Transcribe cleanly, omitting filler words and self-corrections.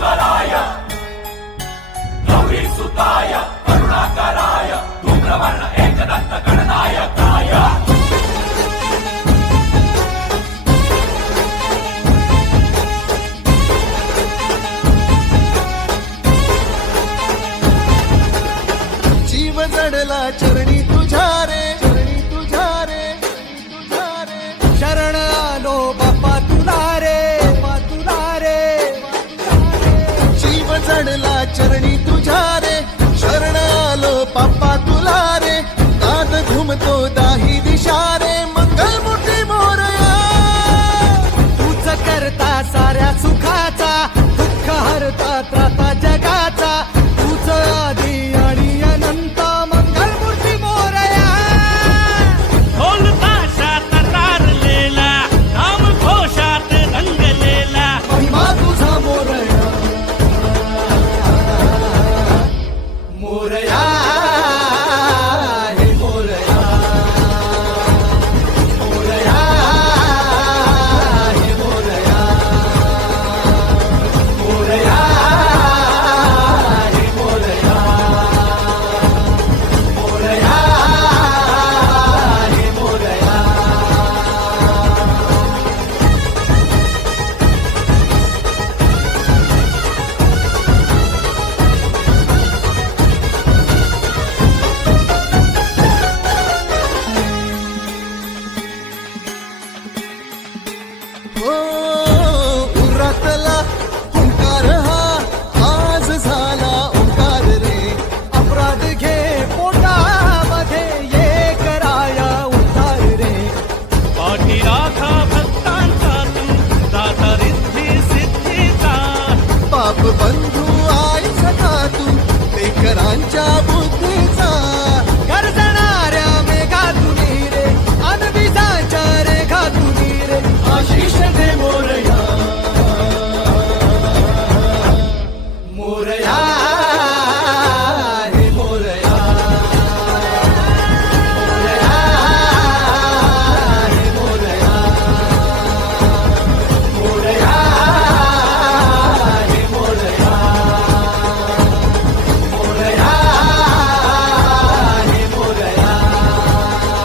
विघ्नेश्वराय गौरी सुताय करुणाकराय धूम्रवर्ण एकदंत गणनायकाय जीव जडला चरणी तुझ्या रे शरण आलो बाप्पा तुला रे जीव जडला चरणी तुझ्या रे शरण आलो बाप्पा तुला रे नाद घुमतो दाही दिशा रे मंगलमूर्ती मोरया तूच करता साऱ्या सुखाचा दुःख हरता त्राता जगाचा तूच आधी आणि अनंत मंगलमूर्ती मोरया ढोल ताशात तारलेला नाम घोषात रंगलेला महिमा तुझा मोरया मोरया हे मोरया मोरया हे मोरया मोरया हे मोरया मोरया हे मोरया हो